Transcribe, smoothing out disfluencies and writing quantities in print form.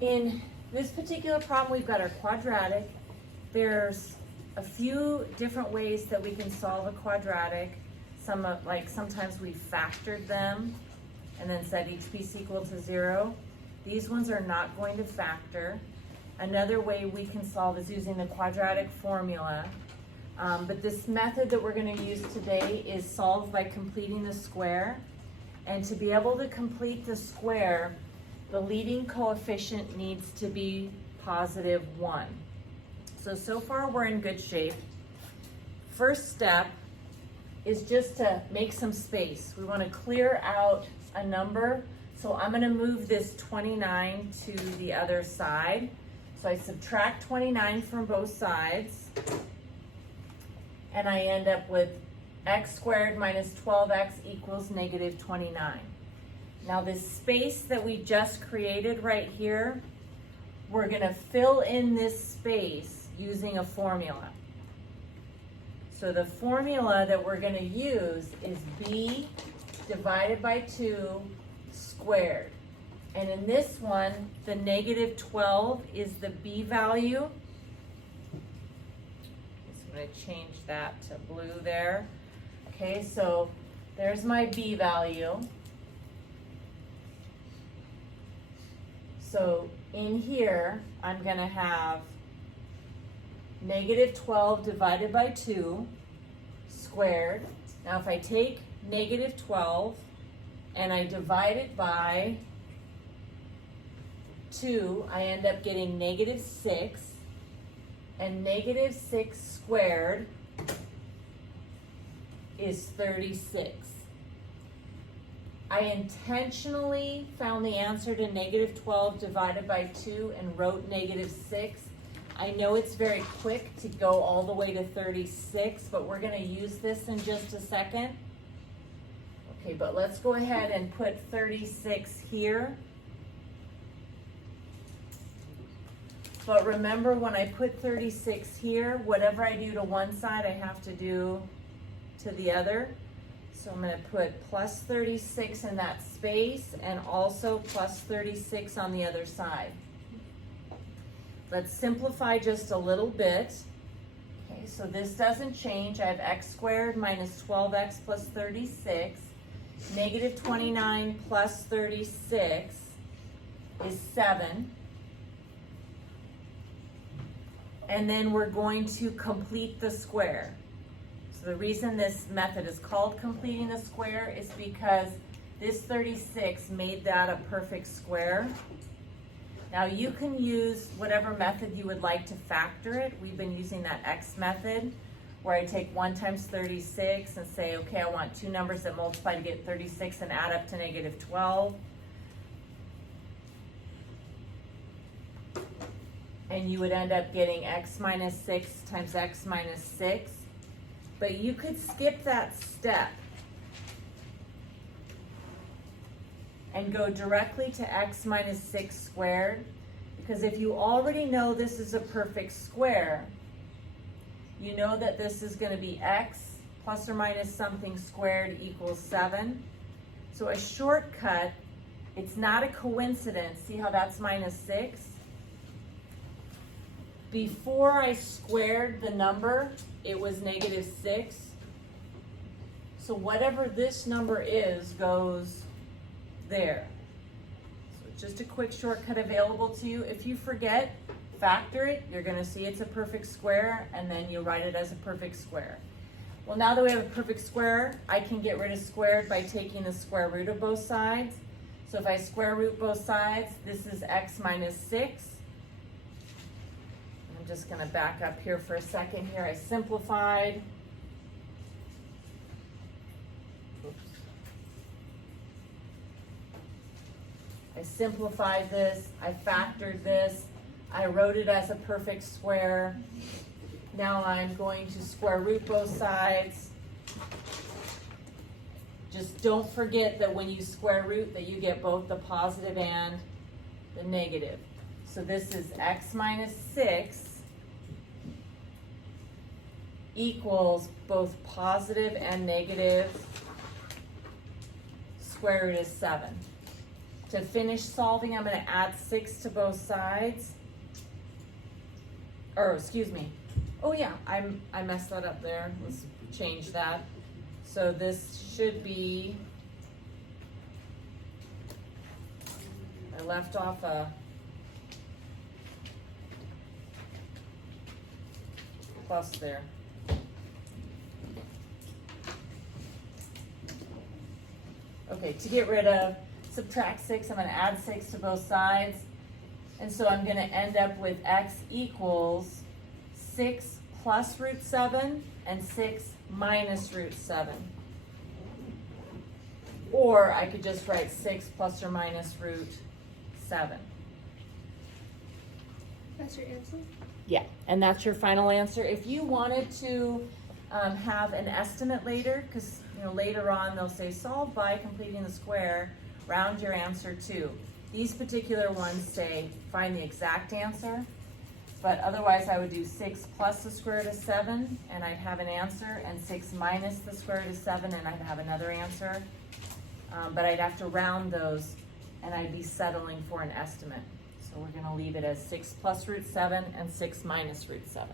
In this particular problem, we've got our quadratic. There's a few different ways that we can solve a quadratic. Sometimes we factored them and then set each piece equal to 0. These ones are not going to factor. Another way we can solve is using the quadratic formula. But this method that we're going to use today is solve by completing the square. And to be able to complete the square, the leading coefficient needs to be positive 1. So far we're in good shape. First step is just to make some space. We want to clear out a number. So I'm going to move this 29 to the other side. So I subtract 29 from both sides. And I end up with x squared minus 12x equals negative 29. Now this space that we just created right here, we're going to fill in this space using a formula. So the formula that we're going to use is b divided by 2 squared. And in this one, the negative 12 is the b value. I'm going to change that to blue there. Okay, so there's my b value. So in here, I'm going to have negative 12 divided by 2 squared. Now if I take negative 12 and I divide it by 2, I end up getting negative 6. And negative 6 squared is 36. I intentionally found the answer to negative 12 divided by 2 and wrote negative 6. I know it's very quick to go all the way to 36, but we're going to use this in just a second. Okay, but let's go ahead and put 36 here. But remember, when I put 36 here, whatever I do to one side, I have to do to the other. So I'm going to put plus 36 in that space and also plus 36 on the other side. Let's simplify just a little bit. Okay, so this doesn't change. I have x squared minus 12x plus 36. Negative 29 plus 36 is 7. And then we're going to complete the square. So the reason this method is called completing the square is because this 36 made that a perfect square. Now you can use whatever method you would like to factor it. We've been using that x method where I take 1 times 36 and say, okay, I want two numbers that multiply to get 36 and add up to negative 12. And you would end up getting x minus 6 times x minus 6. But you could skip that step and go directly to x minus 6 squared, because if you already know this is a perfect square, you know that this is going to be x plus or minus something squared equals 7. So a shortcut, it's not a coincidence. See how that's minus 6? Before I squared the number, it was negative 6. So whatever this number is goes there. So just a quick shortcut available to you. If you forget, factor it. You're going to see it's a perfect square, and then you write it as a perfect square. Well, now that we have a perfect square, I can get rid of squared by taking the square root of both sides. So if I square root both sides, this is x minus 6. I'm just going to back up here for a second here. I simplified. Oops. I simplified this. I factored this. I wrote it as a perfect square. Now I'm going to square root both sides. Just don't forget that when you square root that you get both the positive and the negative. So this is x minus 6 equals both positive and negative. Square root is 7. To finish solving, I'm gonna add 6 to both sides. Or, excuse me. Oh yeah, I messed that up there. Let's change that. So this should be, I left off a plus there. Okay, to get rid of, subtract 6, I'm gonna add 6 to both sides. And so I'm gonna end up with x equals 6 plus root 7 and 6 minus root 7. Or I could just write 6 plus or minus root 7. That's your answer? Yeah, and that's your final answer. If you wanted to have an estimate later, because later on they'll say solve by completing the square, round your answer to. These particular ones say find the exact answer, but otherwise I would do 6 plus the square root of 7 and I'd have an answer, and 6 minus the square root of 7 and I'd have another answer. But I'd have to round those and I'd be settling for an estimate. So we're gonna leave it as 6 plus root 7 and 6 minus root 7.